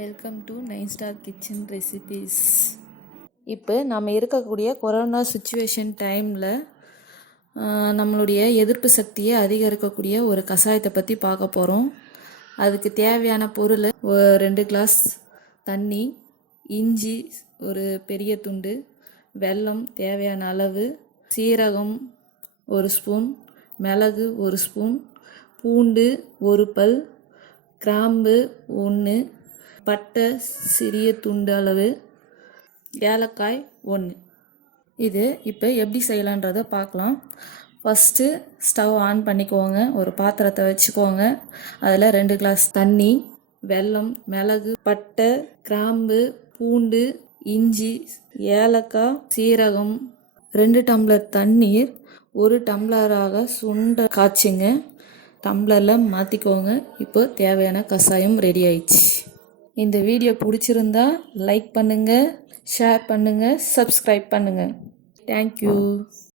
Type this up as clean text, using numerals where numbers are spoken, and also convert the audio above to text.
Welcome to 9 star kitchen recipes. இப்போ நம்ம இருக்கக்கூடிய கொரோனா சுச்சுவேஷன் டைமில் நம்மளுடைய எதிர்ப்பு சக்தியை அதிகரிக்கக்கூடிய ஒரு கஷாயத்தை பற்றி பார்க்க போகிறோம். அதுக்கு தேவையான பொருள் 2 கிளாஸ் தண்ணி, இஞ்சி ஒரு பெரிய துண்டு, வெல்லம் தேவையான அளவு, சீரகம் 1 ஸ்பூன், மிளகு 1 ஸ்பூன், பூண்டு 1 பல், கிராம்பு 1, பட்டை சிறிய துண்டு அளவு, ஏலக்காய் 1. இது இப்போ எப்படி செய்யலான்றதை பார்க்கலாம். ஃபஸ்ட்டு ஸ்டவ் ஆன் பண்ணிக்கோங்க. ஒரு பாத்திரத்தை வச்சுக்கோங்க. அதில் 2 கிளாஸ் தண்ணி, வெல்லம், மிளகு, பட்டை, கிராம்பு, பூண்டு, இஞ்சி, ஏலக்காய், சீரகம், 2 டம்ளர் தண்ணீர் 1 டம்ளராக சுண்ட காய்ச்சுங்க. டம்ளரில் மாற்றிக்கோங்க. இப்போ தேவையான கஷாயம் ரெடி ஆயிடுச்சு. இந்த வீடியோ பிடிச்சிருந்தா லைக் பண்ணுங்கள், ஷேர் பண்ணுங்கள், சப்ஸ்கிரைப் பண்ணுங்கள். தேங்க்யூ.